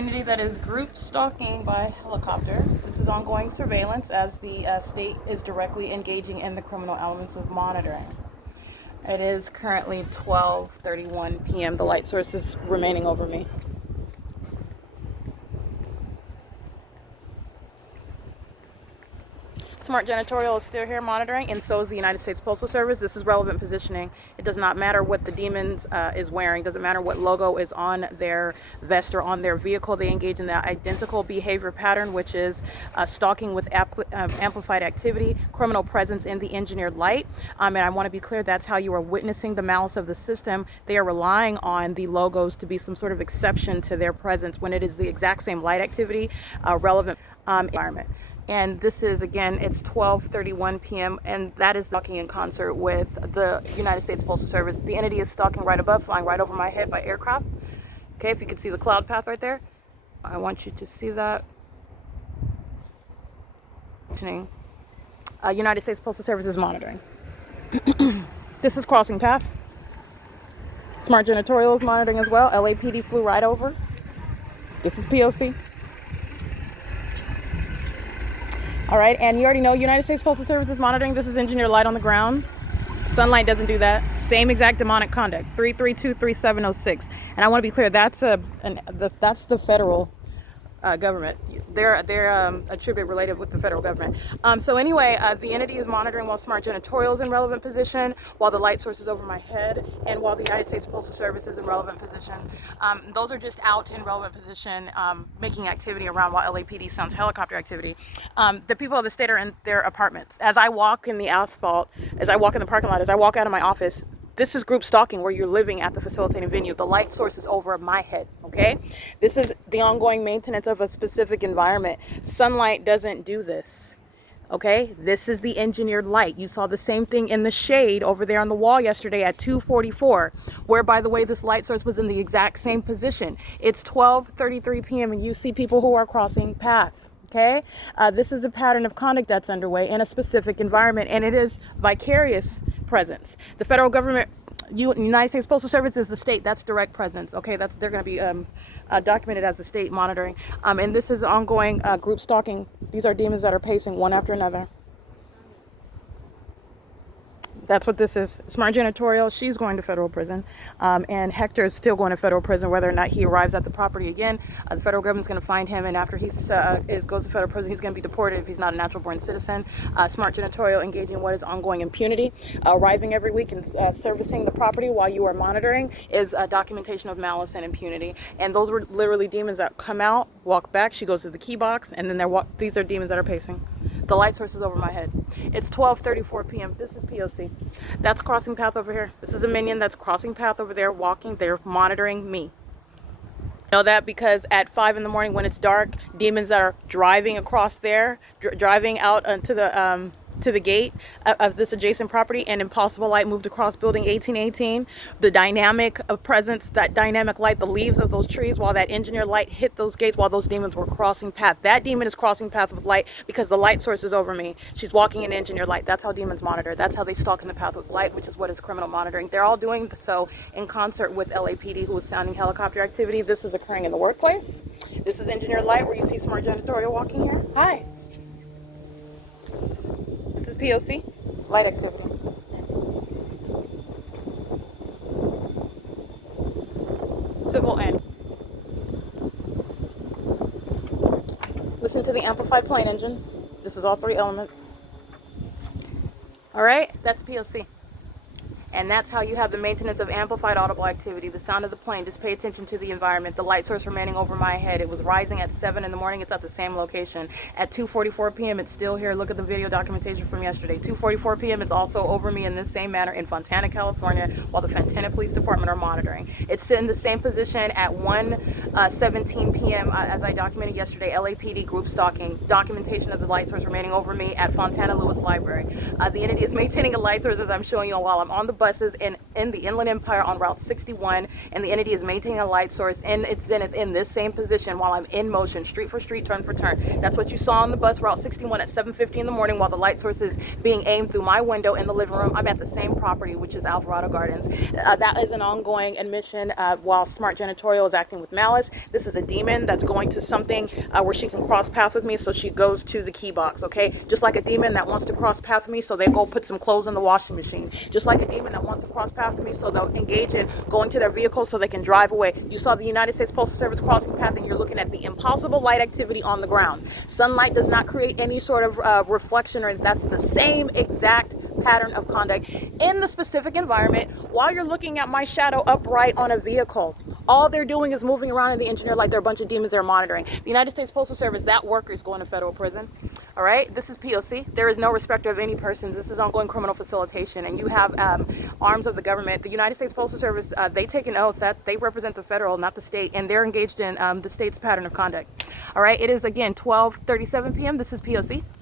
entity that is group stalking by helicopter. This is ongoing surveillance as the state is directly engaging in the criminal elements of monitoring. It is currently 12:31 p.m. The light source is remaining over me. Smart Janitorial is still here monitoring, and so is the United States Postal Service. This is relevant positioning. It does not matter what the demons is wearing. Doesn't matter what logo is on their vest or on their vehicle. They engage in that identical behavior pattern, which is stalking with amplified activity, criminal presence in the engineered light. And I want to be clear, that's how you are witnessing the malice of the system. They are relying on the logos to be some sort of exception to their presence when it is the exact same light activity, relevant environment. And this is, again, it's 12:31 p.m. and that is stalking in concert with the United States Postal Service. The entity is stalking right above, flying right over my head by aircraft. Okay, if you can see the cloud path right there, I want you to see that. United States Postal Service is monitoring. This is crossing path. Smart Janitorial is monitoring as well. LAPD flew right over. This is P.O.C. All right, and you already know United States Postal Service is monitoring. This is engineered light on the ground. Sunlight doesn't do that. Same exact demonic conduct, 3323706. And I want to be clear, that's the federal government. They're attributed related with the federal government. So anyway, the entity is monitoring while Smart Janitorial is in relevant position, while the light source is over my head, and while the United States Postal Service is in relevant position. Those are just out in relevant position, making activity around while LAPD sounds helicopter activity. The people of the state are in their apartments. As I walk in the asphalt, as I walk in the parking lot, as I walk out of my office, this is group stalking where you're living at the facilitating venue. The light source is over my head, okay? This is the ongoing maintenance of a specific environment. Sunlight doesn't do this, okay? This is the engineered light. You saw the same thing in the shade over there on the wall yesterday at 2:44, where, by the way, this light source was in the exact same position. It's 12:33 p.m. and you see people who are crossing paths. Okay, this is the pattern of conduct that's underway in a specific environment, and it is vicarious presence. The federal government, United States Postal Service is the state. That's direct presence. Okay, they're going to be documented as the state monitoring. And this is ongoing group stalking. These are demons that are pacing one after another. That's what this is. Smart Janitorial, she's going to federal prison. And Hector is still going to federal prison, whether or not he arrives at the property again. The federal government's going to find him, and after he goes to federal prison, he's going to be deported if he's not a natural-born citizen. Smart Janitorial engaging in what is ongoing impunity. Arriving every week and servicing the property while you are monitoring is documentation of malice and impunity. And those were literally demons that come out, walk back. She goes to the key box, and then these are demons that are pacing. The light source is over my head. It's 12:34 p.m. This is P.O.C. That's crossing path over here. This is a minion that's crossing path over there, walking. They're monitoring me. Know that because at 5 in the morning when it's dark, demons that are driving across there, driving out to the gate of this adjacent property, and impossible light moved across building 1818. The dynamic of presence, that dynamic light, the leaves of those trees, while that engineered light hit those gates while those demons were crossing path. That demon is crossing path with light because the light source is over me. She's walking in engineered light. That's how demons monitor. That's how they stalk in the path with light, which is what is criminal monitoring. They're all doing so in concert with LAPD, who is sounding helicopter activity. This is occurring in the workplace. This is engineered light where you see Smart Janitorial walking here. Hi. This is P.O.C. Light activity. Civil end. Listen to the amplified plane engines. This is all three elements. All right, that's P.O.C. And that's how you have the maintenance of amplified audible activity, the sound of the plane. Just pay attention to the environment. The light source remaining over my head. It was rising at 7 in the morning. It's at the same location. At 2:44 p.m., it's still here. Look at the video documentation from yesterday. 2:44 p.m., it's also over me in this same manner in Fontana, California, while the Fontana Police Department are monitoring. It's in the same position at 1:17 p.m. As I documented yesterday. LAPD group stalking. Documentation of the light source remaining over me at Fontana Lewis Library. The entity is maintaining a light source as I'm showing you while I'm on the buses in the Inland Empire on Route 61, and the entity is maintaining a light source in its zenith in this same position while I'm in motion, street for street, turn for turn. That's what you saw on the bus Route 61 at 7:50 in the morning while the light source is being aimed through my window in the living room. I'm at the same property, which is Alvarado Gardens. That is an ongoing admission while Smart Janitorial is acting with malice. This is a demon that's going to something where she can cross path with me, so she goes to the key box, okay? Just like a demon that wants to cross path with me, so they go put some clothes in the washing machine. Just like a demon that wants to cross path with me, so they'll engage in going to their vehicle so they can drive away. You saw the United States Postal Service crossing path, and you're looking at the impossible light activity on the ground. Sunlight does not create any sort of reflection, or that's the same exact pattern of conduct in the specific environment while you're looking at my shadow upright on a vehicle. All they're doing is moving around in the engineer like they're a bunch of demons they're monitoring. The United States Postal Service, that worker is going to federal prison. All right, this is P.O.C. There is no respecter of any persons. This is ongoing criminal facilitation, and you have arms of the government. The United States Postal Service, they take an oath that they represent the federal, not the state, and they're engaged in the state's pattern of conduct. All right, it is again 12:37 p.m. This is P.O.C.